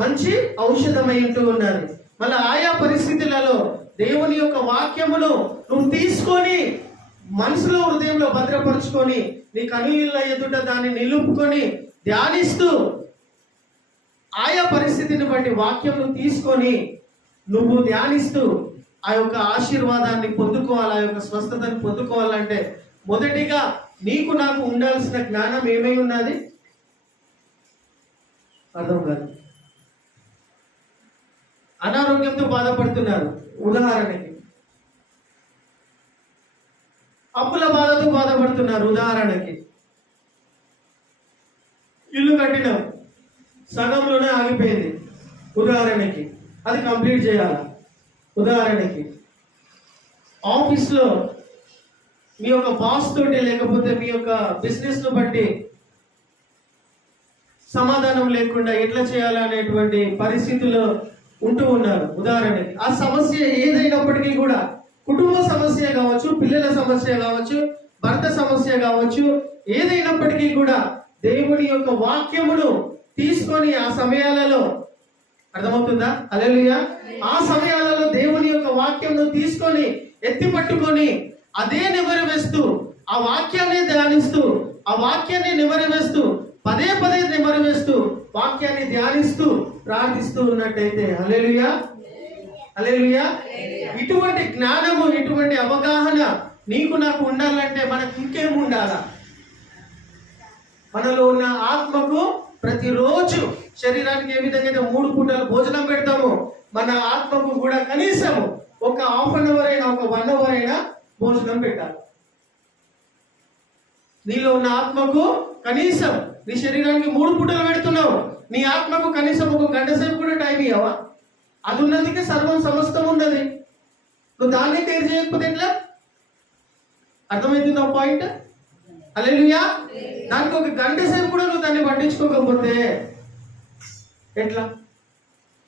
మంచి ఔషధమై ఉంటూ ఉన్నది. మళ్ళీ ఆయా పరిస్థితులలో దేవుని యొక్క వాక్యమును నువ్వు తీసుకొని మనసులో హృదయంలో భద్రపరుచుకొని నీ కనుల ఎదుట దాన్ని నిలుపుకొని ధ్యానిస్తూ ఆయా పరిస్థితిని బట్టి వాక్యంను తీసుకొని నువ్వు ధ్యానిస్తూ ఆ యొక్క ఆశీర్వాదాన్ని పొందుకోవాలి, ఆ యొక్క స్వస్థతను పొందుకోవాలంటే మొదటిగా నీకు నాకు ఉండాల్సిన జ్ఞానం ఏమై ఉన్నది? అర్థం కాదు. అనారోగ్యంతో బాధపడుతున్నారు, ఉదాహరణకి. అప్పుల బాధతో బాధపడుతున్నారు, ఉదాహరణకి. ఇల్లు కట్టినాం, సగంలోనే ఆగిపోయింది, ఉదాహరణకి. అది కంప్లీట్ చేయాలి, ఉదాహరణకి. ఆఫీస్లో మీ యొక్క బాస్ తోటి లేకపోతే మీ యొక్క బిజినెస్ ను బట్టి సమాధానం లేకుండా ఎట్లా చేయాలనేటువంటి పరిస్థితుల్లో ఉంటూ ఉన్నారు, ఉదాహరణకి. ఆ సమస్య ఏదైనప్పటికీ కూడా, కుటుంబ సమస్య కావచ్చు, పిల్లల సమస్య కావచ్చు, భర్త సమస్య కావచ్చు, ఏదైనప్పటికీ కూడా దేవుని యొక్క వాక్యమును తీసుకొని ఆ సమయాలలో, అర్థమవుతుందా? హల్లెలూయా. ఆ సమయాలలో దేవుని యొక్క వాక్యంను తీసుకొని ఎత్తి పట్టుకొని అదే నెమరవేస్తూ, ఆ వాక్యాన్ని ధ్యానిస్తూ, ఆ వాక్యాన్ని నెమరవేస్తూ, పదే పదే నెమరవేస్తూ, వాక్యాన్ని ధ్యానిస్తూ ప్రార్థిస్తూ ఉన్నట్టయితే, హల్లెలూయా, హల్లెలూయా. ఇటువంటి జ్ఞానము, ఇటువంటి అవగాహన నీకు నాకు ఉండాలంటే మనకు ఇంకేం ఉండాలా? మనలో ఉన్న ఆత్మకు ప్రతిరోజు శరీరానికి ఏ విధంగా అయితే 3 పూటలు భోజనం పెడతామో, మన ఆత్మకు కూడా కనీసం ఒక హాఫ్ అన్ అవర్ అయినా, ఒక 1 అవర్ అయినా భోజనం పెట్టాలి. నీలో ఉన్న ఆత్మకు కనీసం, నీ శరీరానికి 3 పూటలు పెడుతున్నావు, నీ ఆత్మకు కనీసం 1 గంట సేపు కూడా టైం ఇవ్వవా? అది ఉన్నదికే సర్వం సమస్తం ఉన్నది. నువ్వు దాన్ని కేర్ చేయకపోతే ఎట్లా? అర్థమవుతుందా పాయింట్? హల్లెలూయా. దానికి 1 గంట సేపు కూడా నువ్వు దాన్ని పట్టించుకోకపోతే ఎట్లా?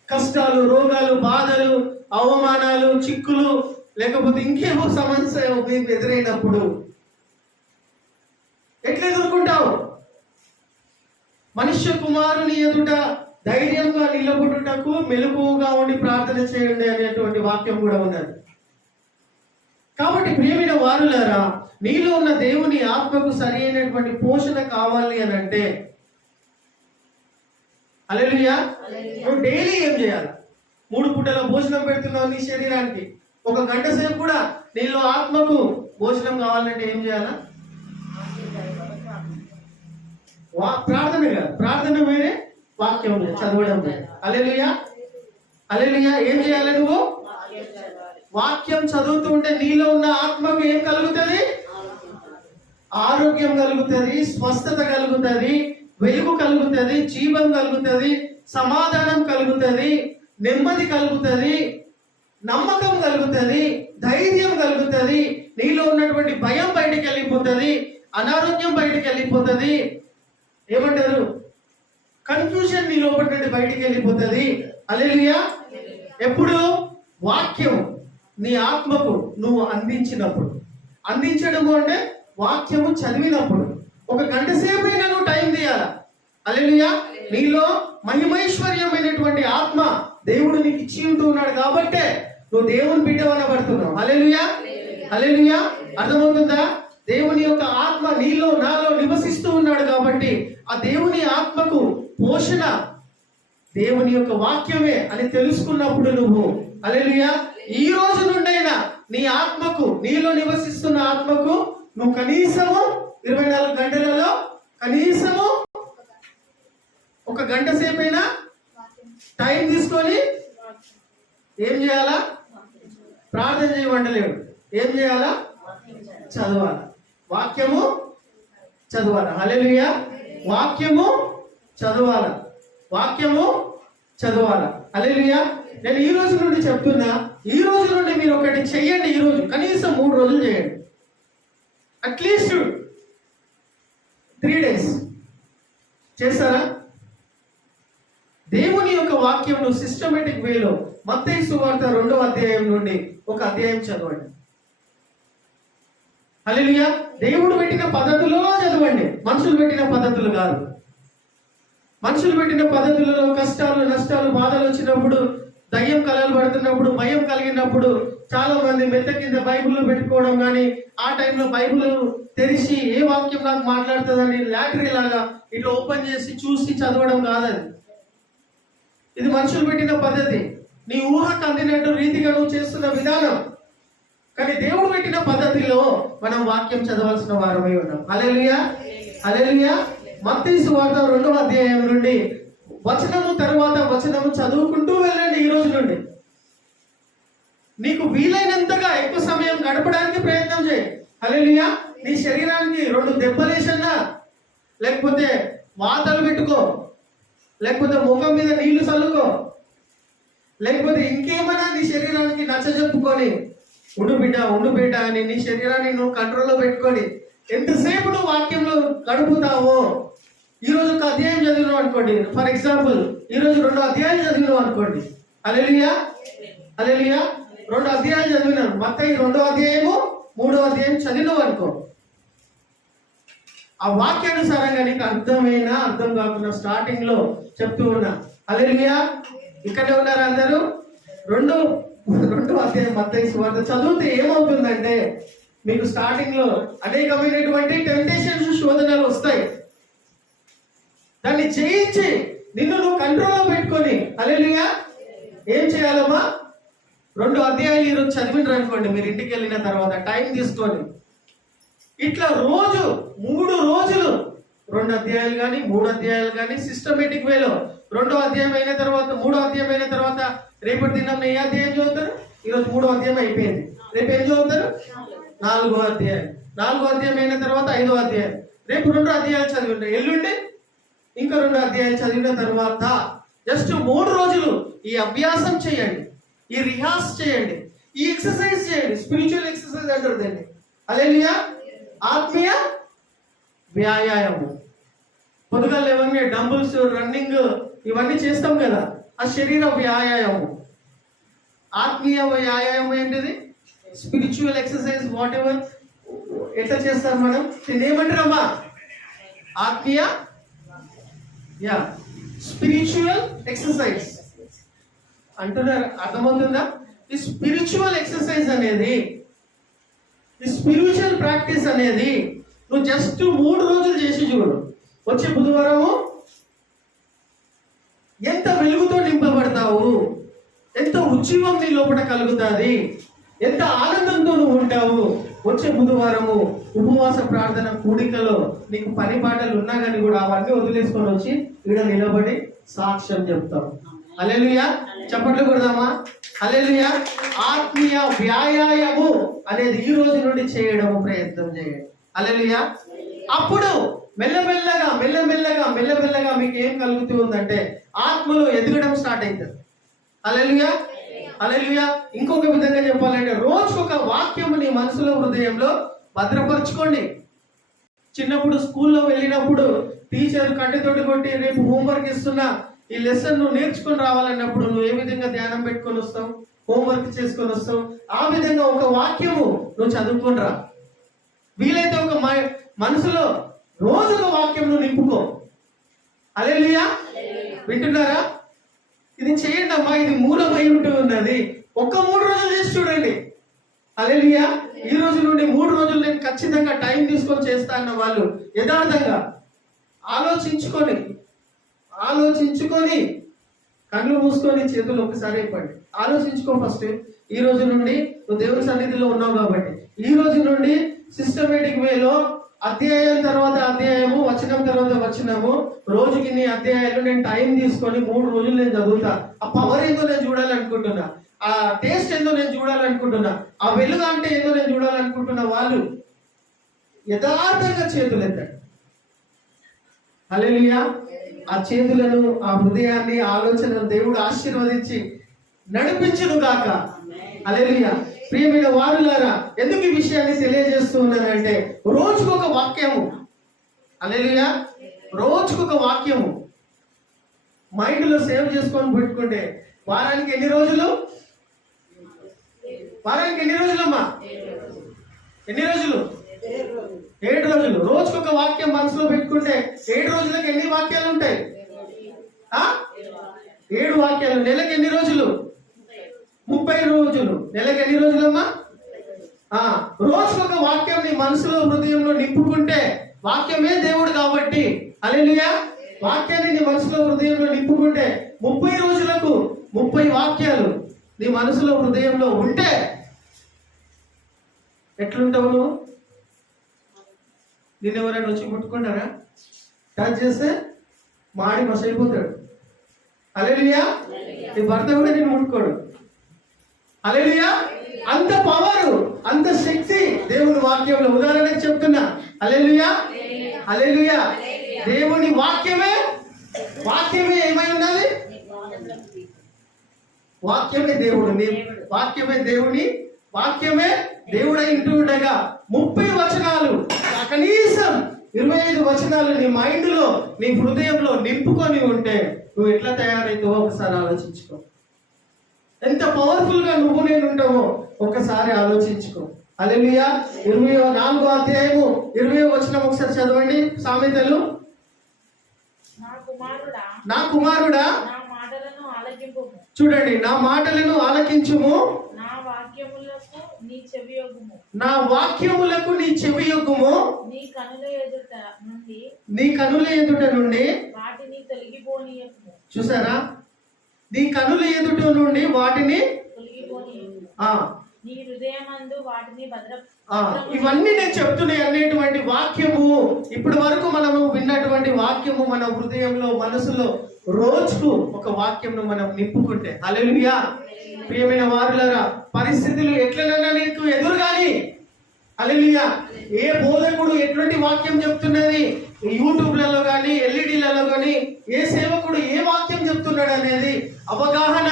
కష్టాలు, రోగాలు, బాధలు, అవమానాలు, చిక్కులు, లేకపోతే ఇంకేమో సమస్య మీకు ఎదురైనప్పుడు ఎట్లా ఎదుర్కొంటావు? మనుష్య కుమారుని ఎదుట ధైర్యంగా నిలబడుటకు మెలకువగా ఉండి ప్రార్థన చేయండి అనేటువంటి వాక్యం కూడా ఉన్నది. కాబట్టి ప్రియమైన వారులారా, నీలో ఉన్న దేవుని ఆత్మకు సరి అయినటువంటి పోషణ కావాలి అని అంటే, హల్లెలూయా, నువ్వు డైలీ ఏం చేయాలి? 3 పూటల భోజనం పెడుతున్నావు నీ శరీరానికి, 1 గంట సేపు కూడా నీలో ఆత్మకు భోజనం కావాలంటే ఏం చేయాలా? ప్రార్థన కాదు, ప్రార్థన వేరే, వాక్యం చదవడం వేరే. హల్లెలూయా, హల్లెలూయా. ఏం చేయాలి? నువ్వు వాక్యం చదువుతూ ఉంటే నీలో ఉన్న ఆత్మకు ఏం కలుగుతుంది? ఆరోగ్యం కలుగుతుంది, స్వస్థత కలుగుతుంది, వెలుగు కలుగుతుంది, జీవం కలుగుతుంది, సమాధానం కలుగుతుంది, నెమ్మది కలుగుతుంది, నమ్మకం కలుగుతుంది, ధైర్యం కలుగుతుంది. నీలో ఉన్నటువంటి భయం బయటికి వెళ్ళిపోతుంది, అనారోగ్యం బయటికి వెళ్ళిపోతుంది. ఏమంటారు? కన్ఫ్యూజన్ నీ లోపల నుండి బయటికి వెళ్ళిపోతుంది. హల్లెలూయా. ఎప్పుడు? వాక్యం నీ ఆత్మకు నువ్వు అందించినప్పుడు. అందించడము అంటే వాక్యము చదివినప్పుడు 1 గంట సేపు అయినా నువ్వు టైం తీయాలా? హల్లెలూయా. నీలో మహిమైశ్వర్యమైనటువంటి ఆత్మ దేవుడు నీకు ఇచ్చి ఉంటూ ఉన్నాడు కాబట్టే నువ్వు దేవుని బిడ్డవనబడుతున్నావు. హల్లెలూయా, హల్లెలూయా. అర్థమవుతుందా? దేవుని యొక్క ఆత్మ నీలో నాలో నివసిస్తూ ఉన్నాడు కాబట్టి ఆ దేవుని ఆత్మకు పోషణ దేవుని యొక్క వాక్యమే అని తెలుసుకున్నప్పుడు నువ్వు, హల్లెలూయా, ఈ రోజు నుండైనా నీ ఆత్మకు, నీలో నివసిస్తున్న ఆత్మకు నువ్వు కనీసము 24 గంటలలో కనీసము 1 గంట సేపైనా టైం తీసుకొని ఏం చేయాలా? ప్రార్థన చేయమంటలేడు. ఏం చేయాలా? చదవాలా, వాక్యము చదవాలా. హల్లెలూయా. వాక్యము చదవాలా, వాక్యము చదవాలా. హల్లెలూయా. నేను ఈ రోజు నుండి చెప్తున్నా, ఈ రోజు నుండి మీరు ఒకటి చెయ్యండి. ఈ రోజు కనీసం 3 రోజులు చేయండి, అట్లీస్ట్ 3 days చేస్తారా? దేవుని యొక్క వాక్యం సిస్టమేటిక్ వేలో మత్తయి సువార్త 2వ అధ్యాయం నుండి 1 అధ్యాయం చదవండి. హల్లెలూయా. దేవుడు పెట్టిన పద్ధతులలో చదవండి, మనుషులు పెట్టిన పద్ధతులు కాదు. మనుషులు పెట్టిన పద్ధతులలో కష్టాలు, నష్టాలు, వచ్చినప్పుడు, దయ్యం కలలు పడుతున్నప్పుడు, భయం కలిగినప్పుడు చాలా మంది మెత్త కింద బైబిల్ పెట్టుకోవడం, కానీ ఆ టైంలో బైబిల్ తెరిచి ఏ వాక్యం నాకు మాట్లాడుతుందని లాటరీ లాగా ఇట్లా ఓపెన్ చేసి చూసి చదవడం కాదని. ఇది మనుషులు పెట్టిన పద్ధతి, నీ ఊహకు అందినట్టు రీతిగా నువ్వు చేస్తున్న విధానం. కానీ దేవుడు పెట్టిన పద్ధతిలో మనం వాక్యం చదవాల్సిన వారమై ఉన్నాం. హల్లెలూయా, హల్లెలూయా. మత్తయి సువార్త 2వ అధ్యాయం నుండి వచనము తరువాత వచనము చదువుకుంటూ వెళ్ళండి. ఈ రోజు నుండి నీకు వీలైనంతగా ఎక్కువ సమయం గడపడానికి ప్రయత్నం చేయి. హల్లెలూయా. నీ శరీరానికి 2 దెబ్బలేసన్నా, లేకపోతే వాతలు పెట్టుకో, లేకపోతే ముఖం మీద నీళ్లు చల్లుకో, లేకపోతే ఇంకేమైనా నీ శరీరానికి నచ్చ చెప్పుకొని ఉండు బిడ్డ అని నీ శరీరాన్ని నువ్వు కంట్రోల్లో పెట్టుకొని ఎంతసేపు నువ్వు వాక్యంలో గడుపుతావో. ఈరోజు ఒక అధ్యాయం చదివినావు అనుకోండి, ఫర్ ఎగ్జాంపుల్ ఈరోజు 2 అధ్యాయాలు చదివినావు అనుకోండి. హల్లెలూయా, హల్లెలూయా. 2 అధ్యాయాలు చదివినాను, మత్తయి 2వ అధ్యాయము 3వ అధ్యాయం చదివినావు అనుకో. ఆ వాక్యానుసారంగా నీకు అర్థమైనా అర్థం కాకుండా స్టార్టింగ్ లో చెప్తూ ఉన్నా. హల్లెలూయా. ఇక్కడే ఉన్నారు అందరూ. 2వ అధ్యాయం మత్తయి సువార్త చదివితే ఏమవుతుందంటే మీకు స్టార్టింగ్ లో అనేకమైనటువంటి టెంప్టేషన్స్, శోధనలు వస్తాయి. దాన్ని జయించి నిన్ను నువ్వు కంట్రోల్లో పెట్టుకొని హల్లెలూయా ఏం చేయాలమ్మా? 2 అధ్యాయాలు ఈరోజు చదివినారు అనుకోండి, మీరు ఇంటికి వెళ్ళిన తర్వాత టైం తీసుకొని ఇట్లా రోజు 3 రోజులు 2 అధ్యాయాలు కానీ 3 అధ్యాయాలు కానీ సిస్టమేటిక్ వేలో 2వ అధ్యాయం అయిన తర్వాత 3వ అధ్యాయం అయిన తర్వాత రేపటి దినం ఏ అధ్యాయం చదువుతారు? ఈరోజు 3వ అధ్యాయం అయిపోయింది, రేపు ఏం చదువుతారు? 4వ అధ్యాయం. 4వ అధ్యాయం అయిన తర్వాత 5వ అధ్యాయం. రేపు 2 అధ్యాయాలు చదివింటారు, ఎల్లుండి ఇంకా 2 అధ్యాయాలు చదివిన తర్వాత జస్ట్ 3 రోజులు ఈ అభ్యాసం చేయండి, ఈ రిహార్స్ చేయండి, ఈ ఎక్సర్సైజ్ చేయండి. స్పిరిచువల్ ఎక్సర్సైజ్ అంటారు దీన్ని. హల్లెలూయా. ఆత్మీయ వ్యాయామం. పొద్దుగా లేవన్నీ డంబుల్స్, రన్నింగ్ ఇవన్నీ చేస్తాం కదా, ఆ శరీర వ్యాయామం. ఆత్మీయ వ్యాయామం ఏంటిది? Spiritual exercise. వాట్ ఎవర్ ఎట్లా చేస్తారు మనం? దీన్ని ఏమంటారమ్మా? ఆత్మీయ స్పిరిచువల్ ఎక్సర్సైజ్ అంటున్నారు. అర్థమవుతుందా? ఈ స్పిరిచువల్ ఎక్సర్సైజ్ అనేది, ఈ స్పిరిచువల్ ప్రాక్టీస్ అనేది నువ్వు జస్ట్ 3 రోజులు చేసి చూడు. వచ్చే బుధవారము ఎంత వెలుగుతో నింపబడతావు, ఎంత ఉజ్జీవం నీ లోపల కలుగుతుంది, ఎంత ఆనందంతో నువ్వు ఉంటావు. వచ్చే బుధవారము ఉపవాస ప్రార్థన కూడికలో నీకు పని పాటలు ఉన్నా కానీ కూడా అవన్నీ వదిలేసుకొని వచ్చి ఇక్కడ నిలబడి సాక్ష్యం చెప్తావు. హల్లెలూయా. చప్పట్లు కొడదామా? హల్లెలూయా. ఆత్మీయ వ్యాయామము అనేది ఈ రోజు నుండి చేయడం ప్రయత్నం చేయండి. హల్లెలూయా. అప్పుడు మెల్లమెల్లగా మీకు ఏం కలుగుతూ ఉందంటే ఆత్మలో ఎదగడం స్టార్ట్ అవుతుంది. హల్లెలూయా, హల్లెలూయా. ఇంకొక విధంగా చెప్పాలంటే రోజుకొక వాక్యం నీ మనసులో, హృదయంలో భద్రపరచుకోండి. చిన్నప్పుడు స్కూల్లో వెళ్ళినప్పుడు టీచర్ కట్టెతోటి కొట్టి రేపు హోంవర్క్ ఇస్తున్నా, ఈ లెసన్ నువ్వు నేర్చుకొని రావాలన్నప్పుడు నువ్వు ఏ విధంగా ధ్యానం పెట్టుకొని వస్తావు, హోంవర్క్ చేసుకొని వస్తావు, ఆ విధంగా ఒక వాక్యము నువ్వు చదువుకొని రా. వీలైతే ఒక మనసులో రోజుక వాక్యం నువ్వు నింపుకో. హల్లెలూయా. వింటున్నారా? ఇది చేయండి అమ్మా, ఇది మూలమై ఉంటూ ఉన్నది. 3 రోజులు చేసి చూడండి. హల్లెలూయా. ఈ రోజు నుండి 3 రోజులు నేను ఖచ్చితంగా టైం తీసుకొని చేస్తా అన్న వాళ్ళు యథార్థంగా ఆలోచించుకొని కళ్ళు మూసుకొని చేతులు ఒకసారి ఇవ్వండి. ఆలోచించుకో ఫస్ట్. ఈ రోజు నుండి నువ్వు దేవుని సన్నిధిలో ఉన్నావు కాబట్టి ఈ రోజు నుండి సిస్టమేటిక్ వేలో అధ్యాయం తర్వాత అధ్యాయము, వచనం తర్వాత వచనము, రోజుకి నీ అధ్యాయాలు నేను టైం తీసుకొని 3 రోజులు నేను చదువుతా. ఆ పవర్ ఏందో నేను చూడాలనుకుంటున్నా, ఆ టేస్ట్ ఏందో నేను చూడాలనుకుంటున్నా, ఆ వెలుగు అంటే ఏందో నేను చూడాలనుకుంటున్నా వాళ్ళు యథార్థంగా చేతులు ఎత్తండి. హల్లెలూయా. ఆ చేతులను, ఆ హృదయాన్ని, ఆలోచనలు దేవుడు ఆశీర్వదించి నడిపించును గాక. హల్లెలూయా. ప్రియమైన వారులారా, ఎందుకు ఈ విషయాన్ని తెలియజేస్తూ ఉన్నానంటే రోజుకొక వాక్యము. హల్లెలూయా. రోజుకొక వాక్యము మైండ్ లో సేవ్ చేసుకొని పెట్టుకుంటే వారానికి ఎన్ని రోజులు? అమ్మా? ఎన్ని రోజులు? 7 రోజులు. రోజుకొక వాక్యం మనసులో పెట్టుకుంటే 7 రోజులకు ఎన్ని వాక్యాలు ఉంటాయి? 7 వాక్యాలు. నెలకు ఎన్ని రోజులు? 30 రోజులు. నెలకు ఎన్ని రోజులమ్మా? రోజుకొక వాక్యం నీ మనసులో హృదయంలో నింపుకుంటే, వాక్యమే దేవుడు కాబట్టి, హల్లెలూయా, వాక్యాన్ని నీ మనసులో హృదయంలో నింపుకుంటే 30 రోజులకు 30 వాక్యాలు నీ మనసులో హృదయంలో ఉంటే ఎట్లుంటావు నువ్వు? నిన్ను ఎవరైనా వచ్చి ముట్టుకుంటారా? టచ్ చేస్తే మాడి మసైపోతాడు. హల్లెలూయా. నీ భర్త కూడా నేను ముట్టుకోడు. హల్లెలూయా. అంత పవర్, అంత శక్తి దేవుని వాక్యంలో. ఉదాహరణకు చెప్తున్నా. హల్లెలూయా, హల్లెలూయా. దేవుని వాక్యమే ఏమై ఉన్నది? వాక్యమే దేవుడు. వాక్యమే వాక్యమే దేవుడై ఉంటూ ఉండగా 30 వచనాలు, కనీసం 25 వచనాలు నీ మైండ్ లో, నీ హృదయంలో నింపుకొని ఉంటే నువ్వు ఎట్లా తయారైతావో ఒకసారి ఆలోచించుకో. ఎంత పవర్ఫుల్ గా నువ్వు నేను ఉంటావో ఒకసారి ఆలోచించుకో. హల్లెలూయా. 24వ అధ్యాయము 20వ వచనం ఒకసారి చదవండి. సామెతలు. నా కుమారుడా, చూడండి, నా మాటలను ఆలకించుము, నా వాక్యములకు నీ చెవియొగ్గుము, నీ కనుల ఎదుట నుండి వాటిని తొలగిపోనీయకుము. చూసారా? నీ కనుల ఎదుట నుండి వాటిని నీ హృదయమందు వాటిని ఇవన్నీ నేను చెప్తున్నాయి అనేటువంటి వాక్యము, ఇప్పటి వరకు మనము విన్నటువంటి వాక్యము మన హృదయంలో, మనసులో రోజుకు ఒక వాక్యంను మనం నింపుకుంటే, హల్లెలూయా. ప్రియమైన వారులారా, పరిస్థితులు ఎట్లనన్నా నీకు ఎదురుగాని, హల్లెలూయా, ఏ బోధకుడు ఎటువంటి వాక్యం చెప్తున్నది, యూట్యూబ్లలో కానీ ఎల్ఈడీలలో కానీ ఏ సేవకుడు ఏ వాక్యం చెప్తున్నాడు అనేది అవగాహన,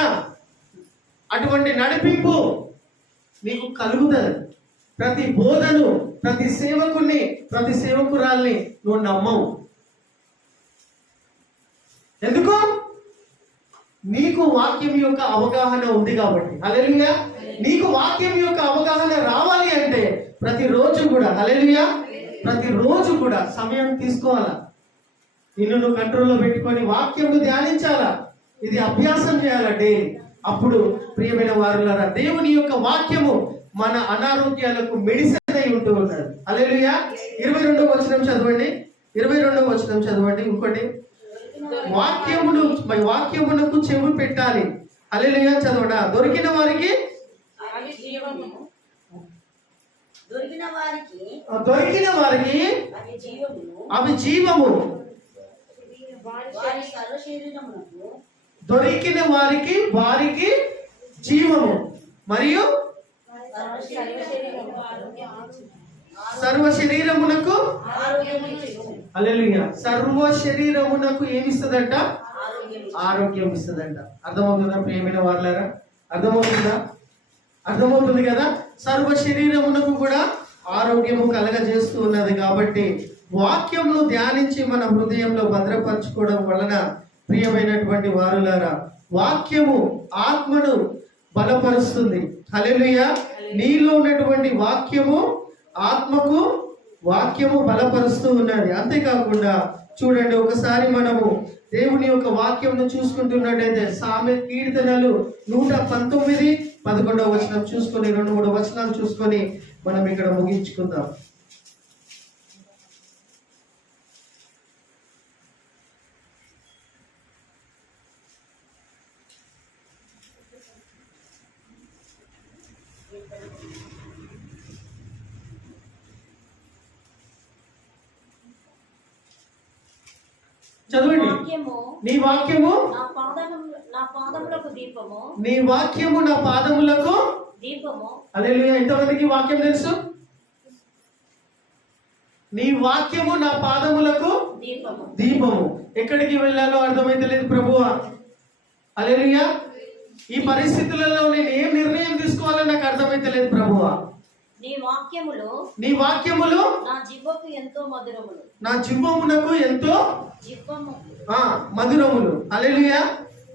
అటువంటి నడిపింపు నీకు కలుగుతుంది. ప్రతి బోధను, ప్రతి సేవకుని, ప్రతి సేవకురాల్ని నువ్వు నమ్మవు. ఎందుకు? నీకు వాక్యం యొక్క అవగాహన ఉంది కాబట్టి. హల్లెలూయా. నీకు వాక్యం యొక్క అవగాహన రావాలి అంటే ప్రతిరోజు కూడా, హల్లెలూయా, ప్రతిరోజు కూడా సమయం తీసుకోవాలా. నిన్ను నువ్వు కంట్రోల్లో పెట్టుకొని వాక్యంను ధ్యానించాలా. ఇది అభ్యాసం చేయాలా డైలీ. అప్పుడు ప్రియమైన వారులారా, దేవుని యొక్క వాక్యము మన అనారోగ్యాలకు మెడిసిన్ అయి ఉంటూ ఉంటాడు. హల్లెలూయా. 22వ వచనం చదవండి. 22వ వచనం చదవండి. ఇంకోటి, వాక్యమునకు చెవి పెట్టాలి. హల్లెలూయా. చదవడా. దొరికిన వారికి అవి జీవము. దొరికిన వారికి జీవము మరియు సర్వ శరీరమునకు, హల్లెలూయా, సర్వ శరీరమునకు ఏమిస్తుందంట? ఆరోగ్యం ఇస్తుందంట. అర్థమవుతుందా ప్రియమైన వారులారా? అర్థమవుతుంది కదా? సర్వ శరీరమునకు కూడా ఆరోగ్యము కలగజేస్తూ ఉన్నది. కాబట్టి వాక్యమును ధ్యానించి మన హృదయంలో భద్రపరచుకోవడం వలన ప్రియమైనటువంటి వారులారా, వాక్యము ఆత్మను బలపరుస్తుంది. హల్లెలూయా. నీలో ఉన్నటువంటి వాక్యము ఆత్మకు, వాక్యము బలపరుస్తూ ఉన్నది. అంతేకాకుండా చూడండి, ఒకసారి మనము దేవుని యొక్క వాక్యంను చూసుకుంటున్నట్టయితే కీర్తనలు 119 11వ వచనం చూసుకొని 2-3 వచనాలు చూసుకొని మనం ఇక్కడ ముగించుకుందాం. చదవండి. నీ వాక్యము నా పాదములకు దీపము. నీ వాక్యము నా పాదములకు దీపము. హల్లెలూయా. ఎంతమందికి వాక్యం తెలుసు? నీ వాక్యము నా పాదములకు దీపము. ఎక్కడికి వెళ్ళాలో అర్థమైతే లేదు ప్రభువా. హల్లెలూయా. ఈ పరిస్థితులలో నేను ఏం నిర్ణయం తీసుకోవాలో నాకు అర్థమైతే లేదు ప్రభువా. నీ వాక్యములు నా జిహ్వకు ఎంతో మధురములు. నా జిహ్వమునకు ఎంతో మధురములు. Hallelujah.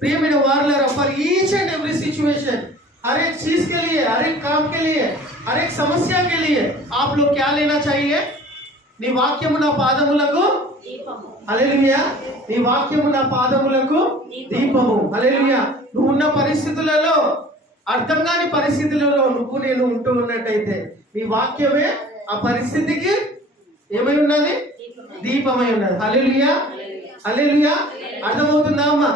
Prayer warrior for each and every situation, हर एक चीज के लिए, हर एक काम के लिए, हर एक समस्या के लिए आप लोग क्या लेना चाहिए? నీ వాక్యము నా పాదములకు దీపము. హల్లెలూయా. నీ వాక్యము నా పాదములకు దీపము. హల్లెలూయా. నువ్వు ఉన్న పరిస్థితులలో, అర్థం కాని పరిస్థితులలో నువ్వు నేను ఉంటూ ఉన్నట్టయితే నీ వాక్యమే ఆ పరిస్థితికి ఏమై ఉన్నది? దీపమై ఉన్నది. హల్లెలూయా. హల్లెలూయా. అర్థమవుతుందా అమ్మా?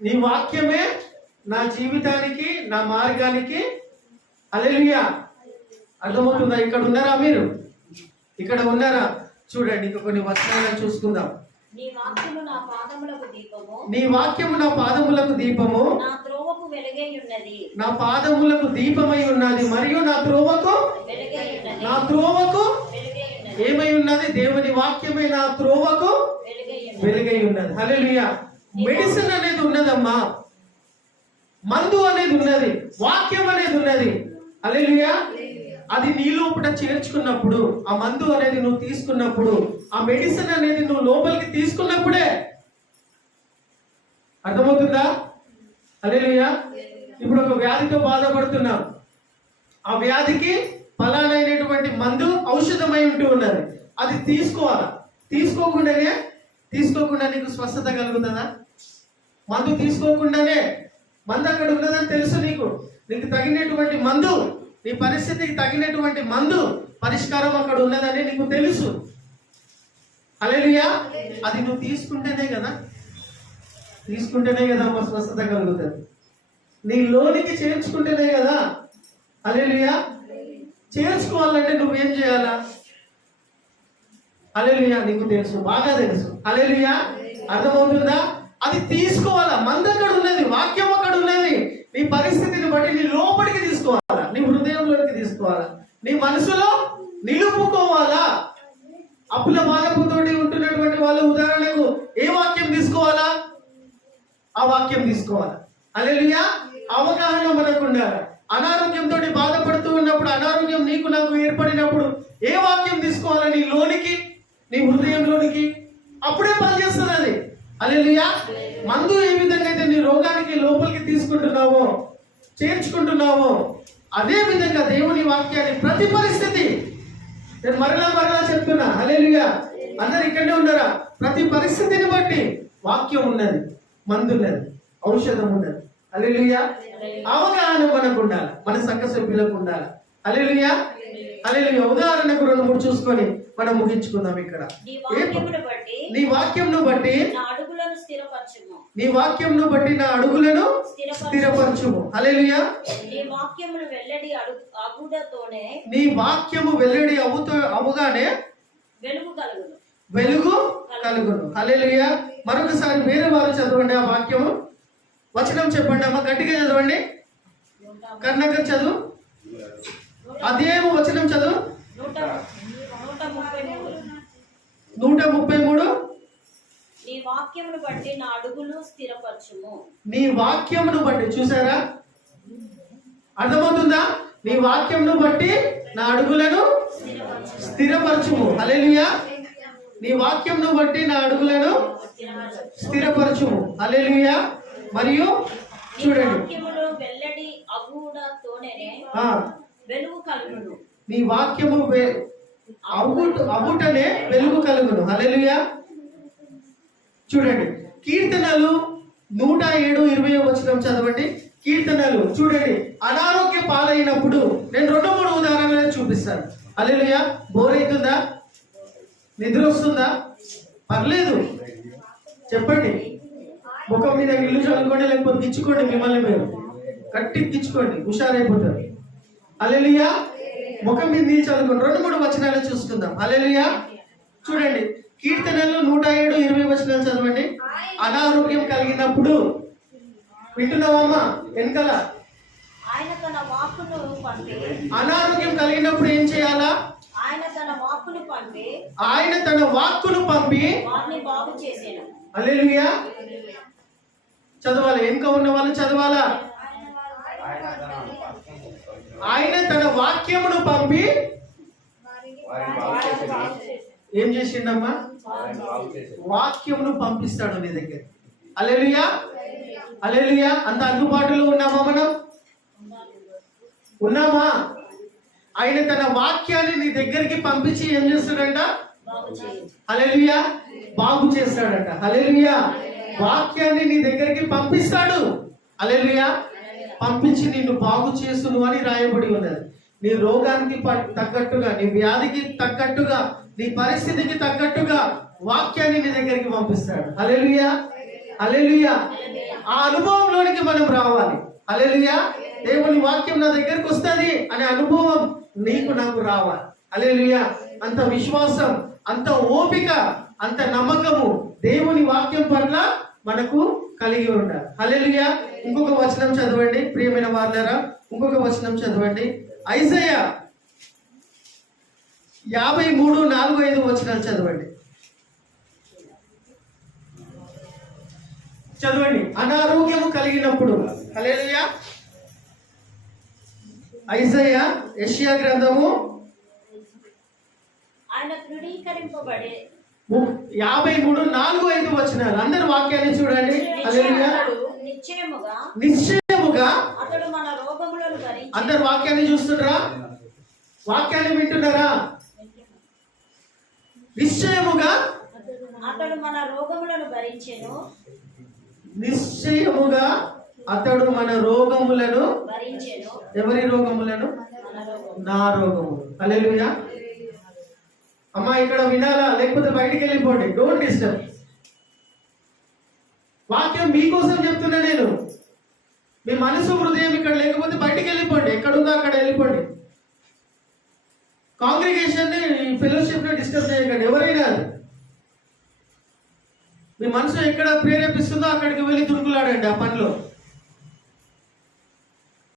నీ వాక్యమే నా జీవితానికి, నా మార్గానికి. హల్లెలూయా. అర్థమవుతుందా? ఇక్కడ ఉన్నారా మీరు? ఇక్కడ ఉన్నారా? చూడండి, ఇంకా కొన్ని వచనాలను చూసుకుందాం. నీ వాక్యము నా పాదములకు దీపము. నీ వాక్యము నా పాదములకు దీపము. నా త్రోవకు వెలుగై ఉన్నది. నా పాదములకు దీపమై ఉన్నది మరియు నా త్రోవకు వెలుగై ఉన్నది. నా త్రోవకు వెలుగై ఉన్నది. ఏమై ఉన్నది? దేవుని వాక్యమే నా త్రోవకు వెలుగై ఉన్నది. వెలుగై ఉన్నది. హల్లెలూయా. మెడిసిన్ అనేది ఉన్నదమ్మా, మందు అనేది ఉన్నది, వాక్యం అనేది ఉన్నది. హల్లెలూయా. అది నీ లోపల చేర్చుకున్నప్పుడు, ఆ మందు అనేది నువ్వు తీసుకున్నప్పుడు, ఆ మెడిసిన్ అనేది నువ్వు లోపలికి తీసుకున్నప్పుడే. అర్థమవుతుందా? హల్లెలూయా. ఇప్పుడు ఒక వ్యాధితో బాధపడుతున్నాం, ఆ వ్యాధికి ఫలానైనటువంటి మందు ఔషధమై ఉంటూ ఉన్నది, అది తీసుకోవాలా? తీసుకోకుండా నీకు స్వస్థత కలుగుతుందా? మందు తీసుకోకుండానే, మందు అక్కడ ఉన్నదని తెలుసు, నీకు తగినటువంటి మందు, నీ పరిస్థితికి తగినటువంటి మందు, పరిష్కారం అక్కడ ఉన్నదని నీకు తెలుసు. హల్లెలూయా. అది నువ్వు తీసుకుంటేనే కదా అమ్మ స్వస్థత కలుగుతుంది. నీ లోనికి చేర్చుకుంటేనే కదా. హల్లెలూయా. చేర్చుకోవాలంటే నువ్వేం చేయాలా? హల్లెలూయా. నీకు తెలుసు, బాగా తెలుసు. హల్లెలూయా. అర్థమవుతుందా? అది తీసుకోవాలా. మందు అక్కడ ఉన్నది, వాక్యం అక్కడ ఉన్నది. నీ పరిస్థితిని బట్టి నీ లోపలికి తీసుకోవాలా, నీ హృదయంలోకి తీసుకోవాలా, నీ మనసులో నిలుపుకోవాలా. అప్పుల బాధపుతోటి ఉంటున్నటువంటి వాళ్ళు ఉదాహరణకు ఏ వాక్యం తీసుకోవాలా? ఆ వాక్యం తీసుకోవాలా. హల్లెలూయా. అవగాహన మనకు ఉండాలి. అనారోగ్యంతో బాధపడుతూ ఉన్నప్పుడు, అనారోగ్యం నీకు నాకు ఏర్పడినప్పుడు ఏ వాక్యం తీసుకోవాలా? నీ లోనికి, నీ హృదయంలోనికి. అప్పుడే పనిచేస్తుంది అది. హల్లెలూయా. మందు ఏ విధంగా అయితే నీ రోగానికి లోపలికి తీసుకుంటున్నావో, చేర్చుకుంటున్నావో, అదే విధంగా దేవుని వాక్యాన్ని ప్రతి పరిస్థితి, నేను మరలా చెప్తున్నా. హల్లెలూయా. అందరు ఇక్కడనే ఉన్నారా? ప్రతి పరిస్థితిని బట్టి వాక్యం ఉన్నది, మందు ఉన్నది, ఔషధం ఉన్నది. హల్లెలూయా. అవగాహన మనకు ఉండాలి, మన సంఘ సభ్యులకు ఉండాలి. హల్లెలూయా. హల్లెలూయా. ఉదాహరణకు 2-3 చూసుకొని మనం ముగించుకుందాం. ఇక్కడ నీ వాక్యంను బట్టి నా అడుగులను స్థిరపరచుము. నీ వాక్యంను బట్టి నా అడుగులను స్థిరపరచుము. హల్లెలూయా. నీ వాక్యమును వెల్లడి అగుటతోనే, నీ వాక్యము వెల్లడి అవుగానే వెలుగు కలుగును. హల్లెలూయా. మరొకసారి వేరే వారు చదవండి ఆ వాక్యము. వచనం చెప్పండి అమ్మ, గట్టిగా చదవండి. కర్ణకర్ చదువు, అధ్యాయము వచనం చదువు. 133. నీ వాక్యమును బట్టి నా అడుగులు స్థిరపరచుము. నీ వాక్యమును బట్టి, చూసారా? అర్థమవుతుందా? నీ వాక్యమును బట్టి నా అడుగులను స్థిరపరచుము. హల్లెలూయా. నీ వాక్యమును బట్టి నా అడుగులను స్థిరపరచుము. హల్లెలూయా. మరియు చూడండి, వెల్లడి అగుటతోనే వెలుగు కలుగును. నీ వాక్యము అగుటనే వెలుగు కలుగును. హల్లెలూయా. చూడండి, కీర్తనలు 107:20 వచనం చదవండి. కీర్తనలు చూడండి. అనారోగ్య పాలైనప్పుడు నేను 2-3 ఉదాహరణలు చూపిస్తాను. హల్లెలూయా. బోర్ అవుతుందా? నిద్ర వస్తుందా? పర్లేదు, చెప్పండి. ముఖం మీద ఇల్లు చదువుకోండి, లేకపోతే గిచ్చుకోండి, మిమ్మల్ని మీరు గట్టి గిచ్చుకోండి, హుషారైపోతారు. హల్లెలూయా. ముఖం మీద నీళ్ళు చదువుకోండి. 2-3 వచనాలు చూసుకుందాం. హల్లెలూయా. చూడండి, కీర్తనలు 107:20 వచనాలు చదవండి. అనారోగ్యం కలిగినప్పుడు, వింటున్నావమ్మా వెనకాల? అనారోగ్యం కలిగినప్పుడు ఏం చేయాలా? ఆయన తన వాక్కును పంపి బాగు చేసేను. హల్లెలూయా. చదవాలి, వెనుక ఉన్న వాళ్ళు చదవాలా? ఆయన తన వాక్యమును పంపి ఏం చేసిండమ్మా? వాక్యమును పంపిస్తాడు నీ దగ్గర. హల్లెలూయా. హల్లెలూయా. అంత అందుబాటులో ఉన్నామా? మనం ఉన్నామా? ఆయన తన వాక్యాన్ని నీ దగ్గరికి పంపించి ఏం చేస్తాడంట? బాగు చేయు. హల్లెలూయా, బాగు చేస్తాడట. హల్లెలూయా, వాక్యాన్ని నీ దగ్గరికి పంపిస్తాడు. హల్లెలూయా, పంపించి నిన్ను బాగు చేసును అని రాయబడి ఉన్నది. నీ రోగానికి తగ్గట్టుగా, నీ వ్యాధికి తగ్గట్టుగా, నీ పరిస్థితికి తగ్గట్టుగా వాక్యాన్ని నీ దగ్గరికి పంపిస్తాడు. హల్లెలూయా, హల్లెలూయా. ఆ అనుభవంలోనికి మనం రావాలి. హల్లెలూయా, దేవుని వాక్యం నా దగ్గరికి వస్తుంది అనే అనుభవం నీకు నాకు రావాలి. హల్లెలూయా, అంత విశ్వాసం, అంత ఓపిక, అంత నమ్మకము దేవుని వాక్యం పట్ల మనకు కలిగి ఉండాలి. హల్లెలూయా. ఇంకొక వచనం చదవండి ప్రియమైన వారులారా, ఇంకొక వచనం చదవండి. ఐజయా 53:4-5 వచనాలు చదవండి. చదవండి. అనారోగ్యము కలిగినప్పుడు, హల్లెలూయా, ఐజయా, యెషయా గ్రంథము ఆయన తృణీకరింపబడే 53:4-5 వచనాలు. అందరు వాక్యాన్ని చూడండి. హల్లెలూయా. నిశ్చయముగా నిశ్చయముగా అతడు మన రోగములను భరించి. అందరు వాక్యాన్ని చూస్తున్నారా? వాక్యాన్ని వింటున్నారా? నిశ్చయముగా అతడు మన రోగములను భరించెను. నిశ్చయముగా అతడు మన రోగములను భరించెను. ఎవరి రోగములను? మన రోగము. నా రోగము. హల్లెలూయా. అమ్మా ఇక్కడ వినాలా లేకపోతే బయటికి వెళ్ళిపోండి. Don't disturb. వాక్యం మీకోసం చెప్తున్నా నేను. మీ మనసు హృదయం ఇక్కడ లేకపోతే బయటికి వెళ్ళిపోండి. ఎక్కడుందో అక్కడ వెళ్ళిపోండి. కాంగ్రిగేషన్ ని, ఫెలోషిప్ ని డిస్టర్బ్ చేయకండి ఎవరైనా. మీ మనసు ఎక్కడ ప్రేరేపిస్తుందో అక్కడికి వెళ్ళి దుర్గులాడండి ఆ పనిలో.